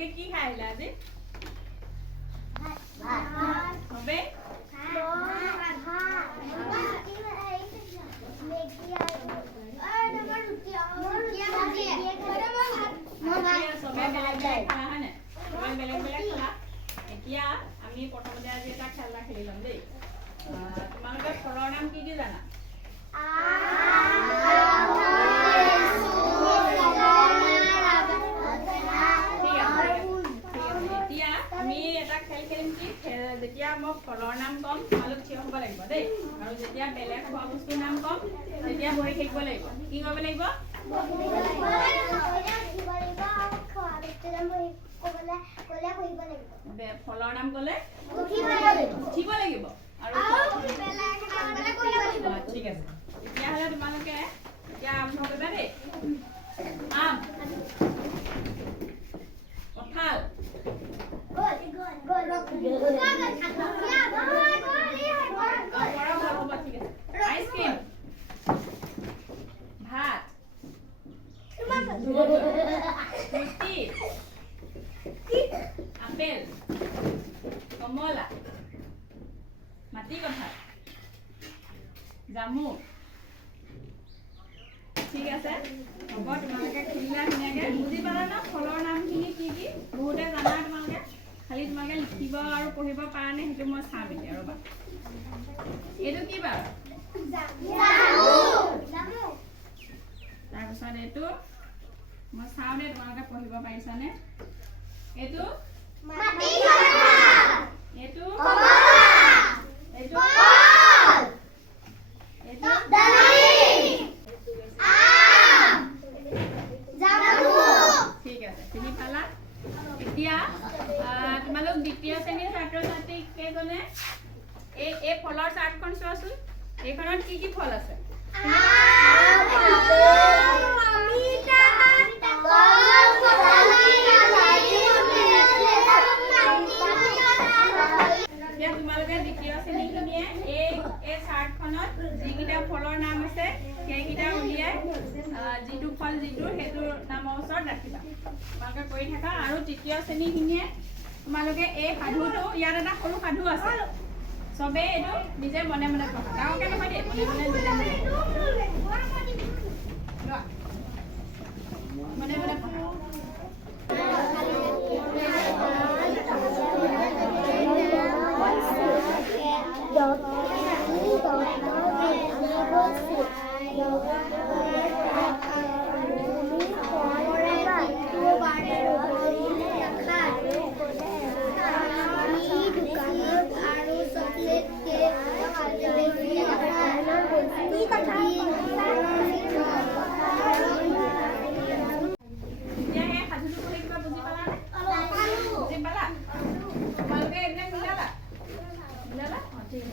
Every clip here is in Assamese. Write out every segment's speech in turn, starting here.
তোমালোকে কি খাই আহিলা আজি? হবে চবে বেলেগ বেলেগ খালা হয় নাই? চবে বেলেগ বেলেগ খালা। এতিয়া আমি প্ৰথমতে আজি এটা খেলা খেলি ল'ম দেই। তোমালোকে ফলৰ নাম কি কি জানা? এতিয়া আমি এটা খেল খেলিম কি, যেতিয়া মই ফলৰ নাম ক'ম তোমালোক থিয় হ'ব লাগিব দেই। আৰু যেতিয়া বেলেগ খোৱা বস্তুৰ নাম ক'ম তেতিয়া বহি থাকিব লাগিব। কি কৰিব লাগিব? ফলৰ নাম ক'লে উঠিব লাগিব। আৰু ঠিক আছে, তেতিয়াহ'লে তোমালোকে এতিয়া আৰম্ভ কৰিবা দেই। আম, কঁঠাল, আইচক্ৰীম, ভাত, ৰুটি, আপেল, কমলা, মাটি কঁঠাল, জামু। ঠিক আছে, হ'ব। তোমালোকে খেলিলা ধুনীয়াকৈ। বুজি পালা ন ফলৰ নামখিনি কি কি? বহুতে জানা তোমালোকে, খালি তোমালোকে লিখিব আৰু পঢ়িব পাৰা নে সেইটো মই চাম এতিয়া। ৰ'বা, এইটো কি বাৰু? তাৰপিছত এইটো মই চাওঁ দেই, তোমালোকে পঢ়িব পাৰিছানে? এইটো এইটো ঠিক আছে, চিনি পালা? এতিয়া তোমালোক দ্বিতীয় শ্ৰেণীৰ ছাত্ৰ ছাত্ৰী কেইজনে এই ফলৰ চাৰ্টখন চোৱাচোন। এইখনত কি কি ফল আছে? এতিয়া তোমালোকে দ্বিতীয় শ্ৰেণীখিনিয়ে এই চাৰ্টখনত যিকেইটা ফলৰ নাম আছে সেইকেইটা উলিয়াই যিটো ফল যিটোৰ সেইটোৰ নামৰ ওচৰত ৰাখিবা। তোমালোকে কৰি থাকা। আৰু তৃতীয় শ্ৰেণীখিনিয়ে তোমালোকে এই সাধুটো, ইয়াত এটা সৰু সাধু আছে, চবেই এইটো নিজে মনে মনে পঢ়া। ডাঙৰকৈ নহয় দেই, মনে মনে নিজে মনে মনে পঢ়া।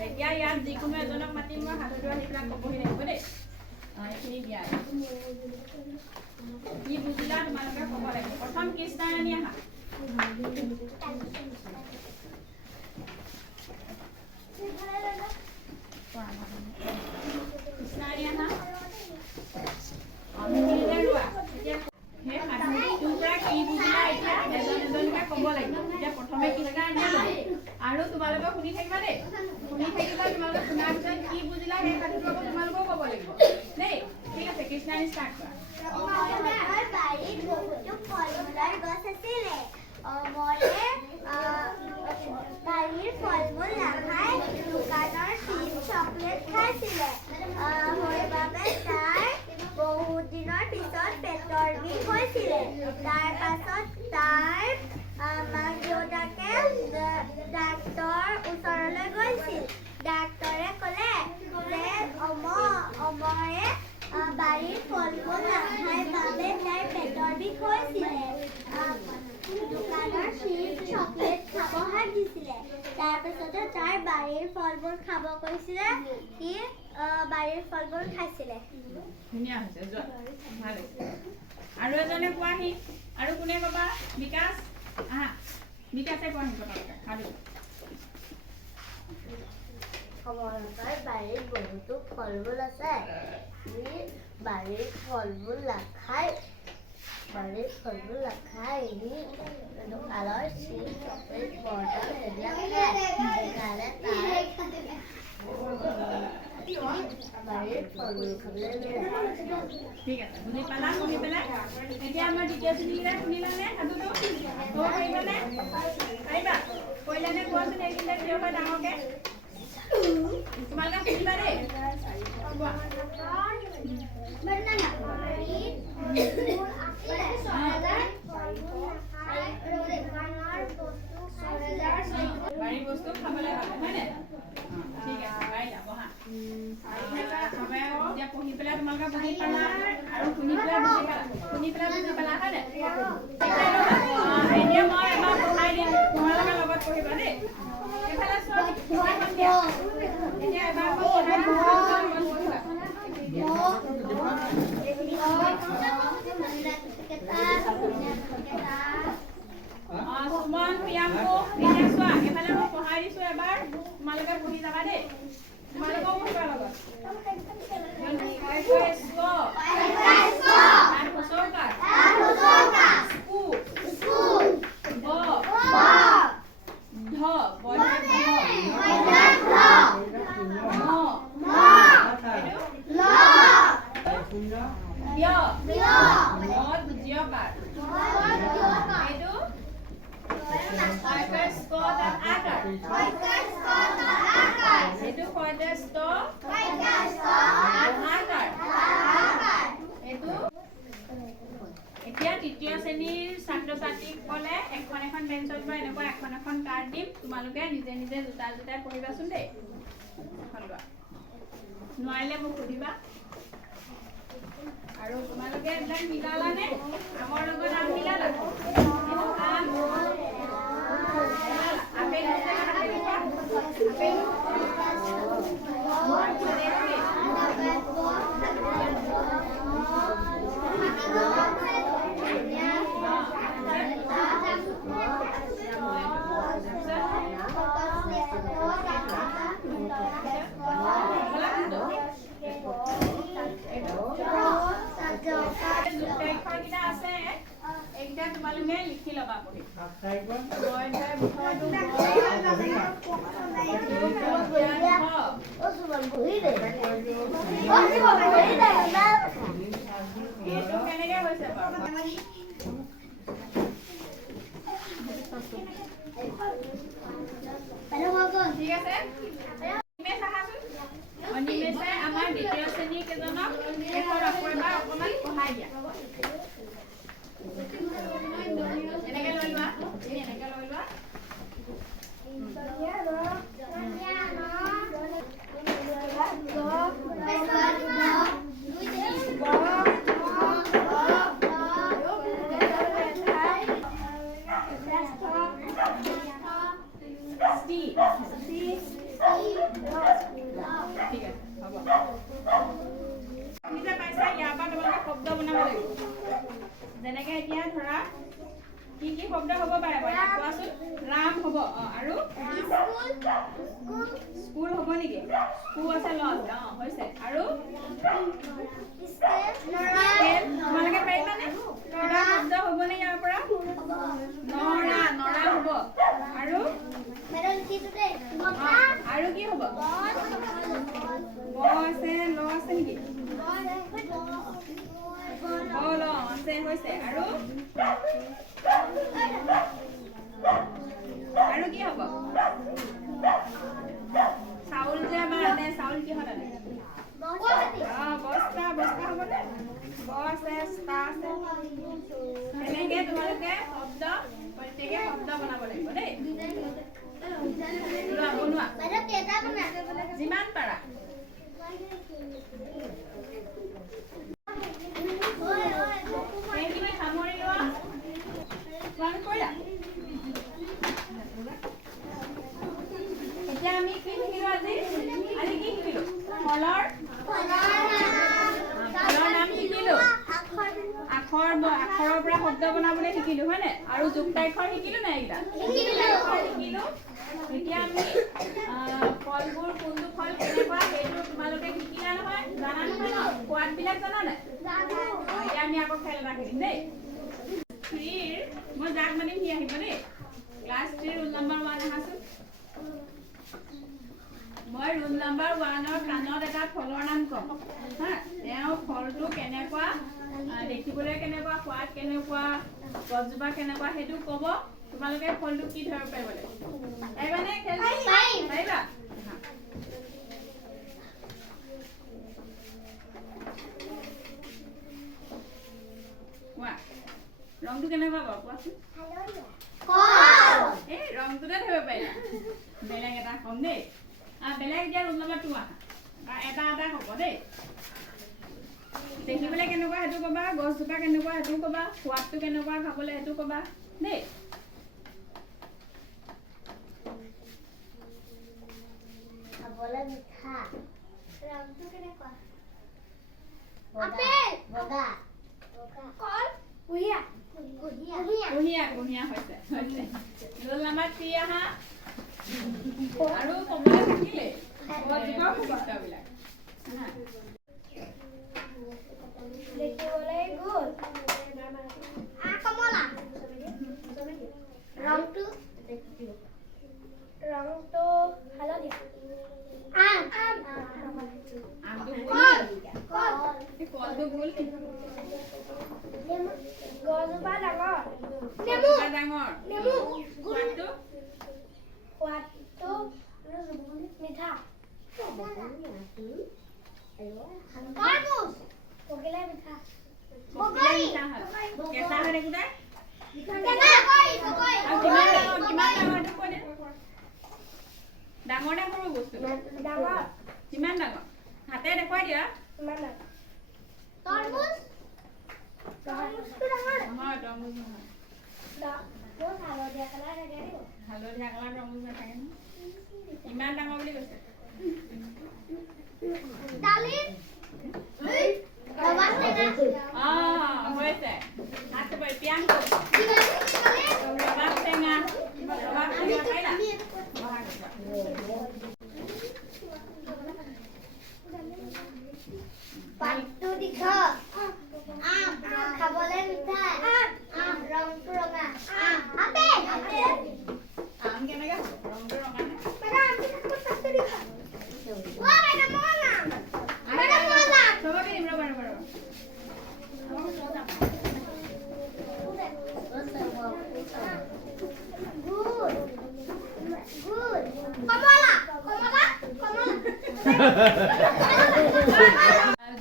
এতিয়া ইয়াত যিকোনো এজনক মাতি মই সাধুটো আহি পেলাই ক'বহি লাগিব দেই। এইখিনি দিয়া কি বুজিলা তোমালোকে ক'ব লাগিব। প্ৰথম কৃষ্ণাৰাণী আহা। কৃষ্ণাৰাণী আহা। সেই সাধুটোৰ পৰা কি বুজিলা এতিয়া এজন এজনকে ক'ব লাগিব। এতিয়া প্ৰথমে কৃষ্ণাৰাণী আৰু তোমালোকে শুনি থাকিবা দেই। শুনি থাকিবা, তোমালোকে শুনাৰ পিছত কি বুজিলা সেই সাধুটো আকৌ তোমালোকেও ক'ব লাগিব দেই। ঠিক আছে, কৃষ্ণাৰাণী ষ্টাৰ্ট কৰা। বাৰীত বহুতো ফল মূলৰ গছ আছিলে। বাৰীৰ ফল মূল নাখাই দোকানৰ চিপ চকলেট খাইছিলে। সেইবাবে তাৰ বহুত দিনৰ পিছত পেটৰ বিষ হৈছিলে। তাৰ পাছত তাৰ মাক দেউতাকে ডাক্তৰৰ ওচৰলৈ গৈছিল। ডাক্তৰে ক'লে যে অমৰে বাৰীৰ ফল মূল নাখাই বাবে তাৰ পেটৰ বিষ হৈছিলে। দোকানৰ চিপ চকলেট খাব হাক দিছিলে। তাৰপিছতে তাৰ বাৰীৰ ফল মূল খাব কৈছিলে। সি বাৰীৰ ফল মূল খাইছিলে। ধুনীয়া হৈছে, যোৱা ভাল হৈছে। আৰু এজনে কোৱাহি। আৰু কোনে ক'বা? বিকাশ আহা। বিকাশে কোৱাহি তোমালোকে সাধু। কমলাবাইৰ বাৰীত বহুতো ফল মূল আছে। সি বাৰীৰ ফল মূল নাখায় ফলবোৰ নাখায় দোকানৰ চিপ চকলেট বটল সেইবিলাক খায় সেইকাৰণে বাৰীৰ ফলবোৰ খাবলৈ ঠিক আছে বুজি পালা শুনি পেলাই এতিয়া আমাৰ দ্বিতীয় শ্ৰেণীৰে শুনিলানে সাধুটো ক'ব পাৰিবানে পাৰিবা কৈলানে কোৱাচোন এইখিনিতে থিয় হৈ ডাঙৰকে তোমালোকে শুনিবা দেই বাৰীৰ বস্তু খাবলৈ পালে হয়নে ঠিক আছে পাৰিলা বহা এতিয়া পঢ়ি পেলাই তোমালোকে বুজি পালা আৰু শুনি পেলাই বুজি পালা হয়নে এতিয়া মই এবাৰ পঢ়াই দিম তোমালোকে লগত পঢ়িবা দেই এইফালে চোৱা এতিয়া এবাৰ মই পঢ়াই দিম পঢ়িবা সুমন প্ৰিয়াংকু এতিয়া চোৱা এইফালে মই পঢ়াই দিছো এবাৰ তোমালোকে পঢ়ি যাবা দেই তোমালোকেও পঢ়িবা লগত এতিয়া তৃতীয় শ্ৰেণীৰ ছাত্ৰ-ছাত্ৰীসকলে এখন এখন বেঞ্চত বা এনেকুৱা এখন এখন কাৰ্ড দিম তোমালোকে নিজে নিজে জোতাই পঢ়িবাচোন দেই নোৱাৰিলে মোক সুধিবা আৰু তোমালোকে এইবিলাক মিলালানে আমৰ লগত আম মিলালা তোমালোকে লিখি ল'বা পঢ়ি কেনেকে হৈছে ঠিক আছে অনিমেষে আমাৰ দ্বিতীয় শ্ৰেণীৰ কেইজনক শেষৰ আখৰ এবাৰ অকণমান পঢ়াই দিয়া এনেকে লৈ লোৱা এনেকে লৈ লোৱা ঠিক আছে হ'ব নিজে পাইছা ইয়াৰ পৰা তোমালোকে শব্দ বনাব লাগিব যেনেকে এতিয়া ধৰা কি কি শব্দ হ'ব পাৰে বাৰু কোৱাচোন ৰাম হ'ব আৰু স্কুল হ'ব নেকি স্কুল আছে ল আছে হৈছে আৰু তোমালোকে পাৰিবানে কিবা শব্দ হ'বনে ইয়াৰ পৰা নৰা নৰা হ'ব আৰু আৰু কি হ'ব ব আছে ল আছে নেকি ল আছে হৈছে আৰু কি হ'ব চাউল যে আমাৰ আনে চাউল কিহত আনে বস্তা বস্তা হ'বনে ব আছে ষ্টা আছে তেনেকে তোমালোকে শব্দ প্ৰত্যেকে শব্দ বনাব লাগিব দেই বনোৱা যিমান পাৰা সেইখিনি সামৰি লোৱা তোমালোকে কৰিলা এতিয়া আমি কি শিকিলো আজি কি শিকিলো ফলৰ নাম শিকিলো আখৰৰ পৰা শব্দ বনাবলৈ শিকিলো হয়নে আৰু যুক্তাক্ষৰ শিকিলো নাই এইকেইটা শিকিলো এতিয়া আমি ফলবোৰ কোনটো ফল কেনেকুৱা সেইটো তোমালোকে শিকিলা নহয় জানা নহয় ন সোৱাদবিলাক জানা নাই এতিয়া আমি আকৌ খেল এটা খেলিম দেই 3 মই যাক মানে কি আহিব দেই ক্লাছ 3 ৰোল নম্বৰ 1 আহাচোন মই ৰোল নম্বৰ 1 ৰ কানত এটা ফলৰ নাম কম হা তেওঁ ফলটো কেনেকুৱা দেখিবলৈ কেনেকুৱা সোৱাদ কেনেকুৱা গছজোপা কেনেকুৱা হেতু ক'ব তোমালোকে ফলটো কি ধৰিব পাৰিব লাগিব এইবানে পাৰিবা কোৱা ৰংটো কেনেকুৱা বাৰু কোৱাচোন এই ৰংটোতে ধৰিব পাৰিবা বেলেগ এটা কম দেই বেলেগ এতিয়া ৰোল নম্বৰ 2 আহা এটা হ'ব দেই দেখিবলৈ কেনেকুৱা হেতু ক'বা গছজোপা কেনেকুৱা হেতু ক'বা সোৱাদটো কেনেকুৱা খাবলৈ হেতু ক'বা দেই খাবলৈ মিঠা ৰংটো কেনেকুৱা আপেল বগা কল কুহিয়া হৈছে ৰোল নম্বৰ 3 আহা আৰু ক'বলৈ থাকিলে গছজোপাৰ সুবিধাবিলাক দেখিবলৈ গোল কমলা ৰংটো হালধীয়া কলটো গোল গছজোপা ডাঙৰ সোৱাদটো মিঠা পকিলে মিঠা কেঁচা হৈ থাকোঁতে ডাঙৰ নে সৰু বস্তু কিমান ডাঙৰ হাতে দেখুৱাই দিয়া তৰমুজ নহয় তৰমুজ নহয় হালধীয়া কালাৰ থাকে হালধীয়া কালাৰ তৰমুজ নাথাকে ন ইমান ডাঙৰ বুলি কৈছে ডালিম হৈছে হাত পিয়াংকো ৰবাব টেঙা পাৰিলা পাতটো দীঘল আম খাবলৈ মিঠা ৰংটো ৰঙা আপেল আম কেনেকে হ'ব ৰংটো ৰঙা নে চবকে দিম ৰবা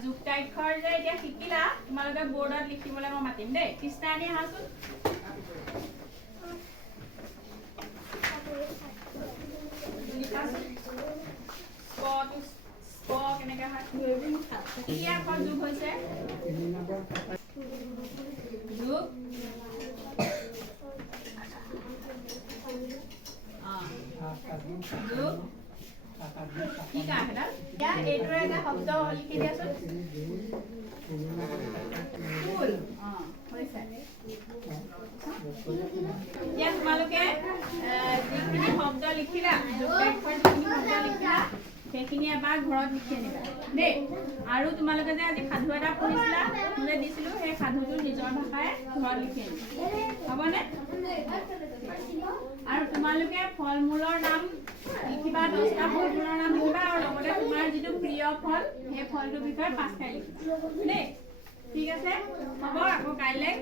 যুক্তাক্ষৰ যে এতিয়া শিকিলা তোমালোকে বৰ্ডত লিখিবলৈ মই মাতিম দেই কৃষ্ণা আনি আহাচোন কেনেকে হয় কি আখৰ যোগ হৈছে যোগ যোগ ঠিক আছে এতিয়া এইটোৰে এটা শব্দ লিখি দিয়াচোন ফুল হৈছে এতিয়া তোমালোকে যিখিনি শব্দ লিখিলা যুক্তাক্ষৰ যিখিনি শব্দ লিখিলা সেইখিনি এবাৰ ঘৰত লিখি আনিবা দেই আৰু তোমালোকে যে আজি সাধু এটা পঢ়িছিলা মই দিছিলোঁ সেই সাধুটো নিজৰ ভাষাৰে ঘৰত লিখি আনিবা হ'বনে আৰু তোমালোকে ফল মূলৰ নাম লিখিবা 10টা ফল মূলৰ নাম লিখিবা আৰু লগতে তোমাৰ যিটো প্ৰিয় ফল সেই ফলটোৰ বিষয়ে 5টা লিখিবা দেই ঠিক আছে হ'ব আকৌ কাইলৈ